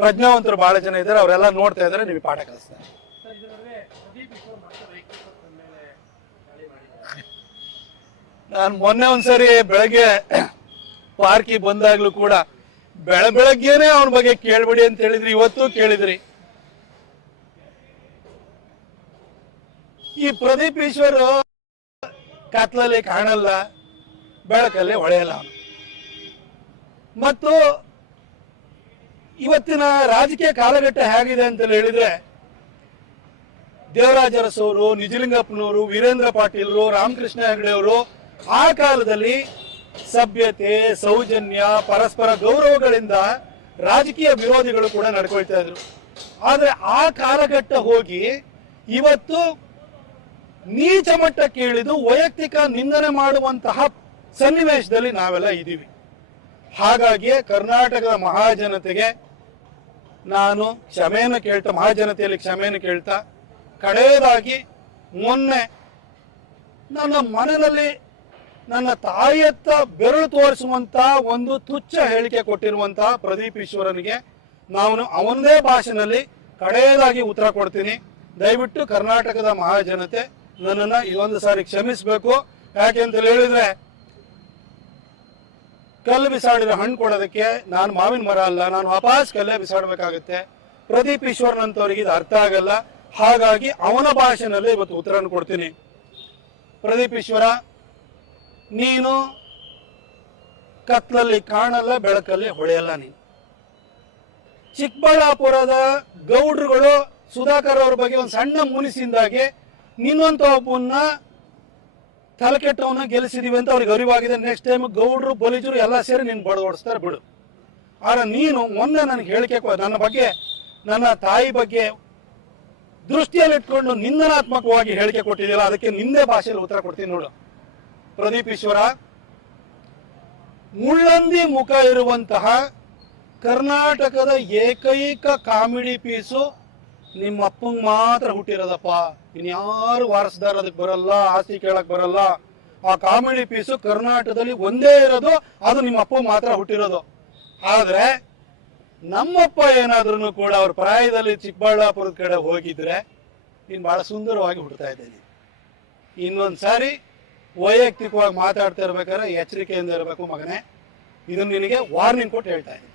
ಪ್ರಜ್ಞಾವಂತರು ಬಹಳ ಜನ ಇದ್ದಾರೆ ಅವರೆಲ್ಲ ನೋಡ್ತಾ ಇದ್ದಾರೆ ನಿಮಗೆ ಪಾಠ ಕಲಿಸ್ತಾರೆ ನಾನು ಮೊನ್ನೆ ಒಂದ್ಸರಿ ಬೆಳಗ್ಗೆ ಪಾರ್ಕಿ ಬಂದಾಗ್ಲೂ ಕೂಡ ಬೆಳ ಬೆಳಗ್ಗೆನೆ ಅವನ ಬಗ್ಗೆ ಕೇಳ್ಬಿಡಿ ಅಂತ ಹೇಳಿದ್ರಿ ಇವತ್ತು ಕೇಳಿದ್ರಿ ಈ ಪ್ರದೀಪ್ ಈಶ್ವರ್ ಕತ್ಲಲ್ಲಿ ಕಾಣಲ್ಲ ಬೆಳಕಲ್ಲಿ ಹೊಳೆಯಲ್ಲ ಮತ್ತು ಇವತ್ತಿನ ರಾಜಕೀಯ ಕಾಲಘಟ್ಟ ಹೇಗಿದೆ ಅಂತ ಹೇಳಿದ್ರೆ ದೇವರಾಜ ನಿಜಲಿಂಗಪ್ಪನವರು ವೀರೇಂದ್ರ ಪಾಟೀಲ್ರು ರಾಮಕೃಷ್ಣ ಹೆಗಡೆ ಅವರು ಆ ಕಾಲದಲ್ಲಿ ಸಭ್ಯತೆ ಸೌಜನ್ಯ ಪರಸ್ಪರ ಗೌರವಗಳಿಂದ ರಾಜಕೀಯ ವಿರೋಧಿಗಳು ಕೂಡ ನಡ್ಕೊಳ್ತಾ ಇದ್ರು ಆದ್ರೆ ಆ ಕಾಲಘಟ್ಟ ಹೋಗಿ ಇವತ್ತು ನೀಚ ಮಟ್ಟಕ್ಕೆ ಇಳಿದು ವೈಯಕ್ತಿಕ ನಿಂದನೆ ಮಾಡುವಂತಹ ಸನ್ನಿವೇಶದಲ್ಲಿ ನಾವೆಲ್ಲ ಇದ್ದೀವಿ ಹಾಗಾಗಿ ಕರ್ನಾಟಕದ ಮಹಾಜನತೆಗೆ ನಾನು ಕ್ಷಮೆಯನ್ನು ಕೇಳ್ತಾ ಮಹಾಜನತೆಯಲ್ಲಿ ಕ್ಷಮೆಯನ್ನು ಕೇಳ್ತಾ ಕಡೆಯದಾಗಿ ಮೊನ್ನೆ ನನ್ನ ಮನೆಯಲ್ಲಿ ನನ್ನ ತಾಯಿಯತ್ತ ಬೆರಳು ತೋರಿಸುವಂತ ಒಂದು ತುಚ್ಛ ಹೇಳಿಕೆ ಕೊಟ್ಟಿರುವಂತಹ ಪ್ರದೀಪ್ ಈಶ್ವರನಿಗೆ ನಾನು ಅವನದೇ ಭಾಷೆನಲ್ಲಿ ಕಡೆಯದಾಗಿ ಉತ್ತರ ಕೊಡ್ತೀನಿ ದಯವಿಟ್ಟು ಕರ್ನಾಟಕದ ಮಹಾಜನತೆ ನನ್ನನ್ನು ಈ ಒಂದು ಸಾರಿ ಕ್ಷಮಿಸಬೇಕು ಯಾಕೆಂತ ಹೇಳಿದ್ರೆ ಕಲ್ಲು ಬಿಸಾಡಿದ್ರೆ ಹಣ್ಣು ಕೊಡೋದಕ್ಕೆ ನಾನು ಮಾವಿನ ಮರ ಅಲ್ಲ ನಾನು ವಾಪಸ್ ಕಲ್ಲೇ ಬಿಸಾಡಬೇಕಾಗುತ್ತೆ ಪ್ರದೀಪ್ ಅಂತವ್ರಿಗೆ ಇದು ಅರ್ಥ ಆಗಲ್ಲ ಹಾಗಾಗಿ ಅವನ ಭಾಷೆನಲ್ಲಿ ಇವತ್ತು ಉತ್ತರನ ಕೊಡ್ತೀನಿ ಪ್ರದೀಪ್ ಈಶ್ವರ ನೀನು ಕತ್ಲಲ್ಲಿ ಕಾಣಲ್ಲ ಬೆಳಕಲ್ಲಿ ಹೊಳೆಯಲ್ಲ ನೀನು ಚಿಕ್ಕಬಳ್ಳಾಪುರದ ಗೌಡ್ರುಗಳು ಸುಧಾಕರ್ ಅವ್ರ ಬಗ್ಗೆ ಒಂದು ಸಣ್ಣ ಮುನಿಸಿಂದಾಗಿ ನಿನ್ನಂತ ಒಬ್ಬನ್ನ ತಲಕೆಟ್ಟವನ್ನ ಗೆಲ್ಲಿಸಿದೀವಿ ಅಂತ ಅವ್ರಿಗೆ ಅರಿವಾಗಿದೆ ನೆಕ್ಸ್ಟ್ ಟೈಮ್ ಗೌಡರು ಬಲಿಜರು ಎಲ್ಲ ಸೇರಿ ನೀನು ಬಡದೋಡಿಸ್ತಾರೆ ಬಿಡು ಆದ್ರೆ ನೀನು ಮೊನ್ನೆ ನನಗೆ ಹೇಳಿಕೆ ನನ್ನ ಬಗ್ಗೆ ನನ್ನ ತಾಯಿ ಬಗ್ಗೆ ದೃಷ್ಟಿಯಲ್ಲಿಟ್ಕೊಂಡು ನಿಂದನಾತ್ಮಕವಾಗಿ ಹೇಳಿಕೆ ಕೊಟ್ಟಿದ್ದೀರ ಅದಕ್ಕೆ ನಿಂದೆ ಭಾಷೆಯಲ್ಲಿ ಉತ್ತರ ಕೊಡ್ತೀನಿ ನೋಡು ಪ್ರದೀಪ್ ಈಶ್ವರ ಮುಳ್ಳಂದಿ ಮುಖ ಇರುವಂತಹ ಕರ್ನಾಟಕದ ಏಕೈಕ ಕಾಮಿಡಿ ಪೀಸು ನಿಮ್ಮ ಅಪ್ಪಂಗೆ ಮಾತ್ರ ಹುಟ್ಟಿರೋದಪ್ಪ ಇನ್ಯಾರು ವಾರಸದಾರ ಅದಕ್ಕೆ ಬರಲ್ಲ ಆಸ್ತಿ ಕೇಳಕ್ ಬರಲ್ಲ ಆ ಕಾಮಿಡಿ ಪೀಸು ಕರ್ನಾಟಕದಲ್ಲಿ ಒಂದೇ ಇರೋದು ಅದು ನಿಮ್ಮ ಅಪ್ಪ ಮಾತ್ರ ಹುಟ್ಟಿರೋದು ಆದ್ರೆ ನಮ್ಮಪ್ಪ ಏನಾದ್ರೂ ಕೂಡ ಅವ್ರ ಪ್ರಾಯದಲ್ಲಿ ಚಿಕ್ಕಬಳ್ಳಾಪುರದ ಕಡೆ ಹೋಗಿದ್ರೆ ನೀನು ಬಹಳ ಸುಂದರವಾಗಿ ಹುಡ್ತಾ ಇದ್ದೀನಿ ಇನ್ನೊಂದ್ಸಾರಿ ವೈಯಕ್ತಿಕವಾಗಿ ಮಾತಾಡ್ತಾ ಇರ್ಬೇಕಾದ್ರೆ ಎಚ್ಚರಿಕೆಯಿಂದ ಇರಬೇಕು ಮಗನೇ ಇದನ್ನು ನಿನಗೆ ವಾರ್ನಿಂಗ್ ಕೊಟ್ಟು ಹೇಳ್ತಾ ಇದ್ದೀನಿ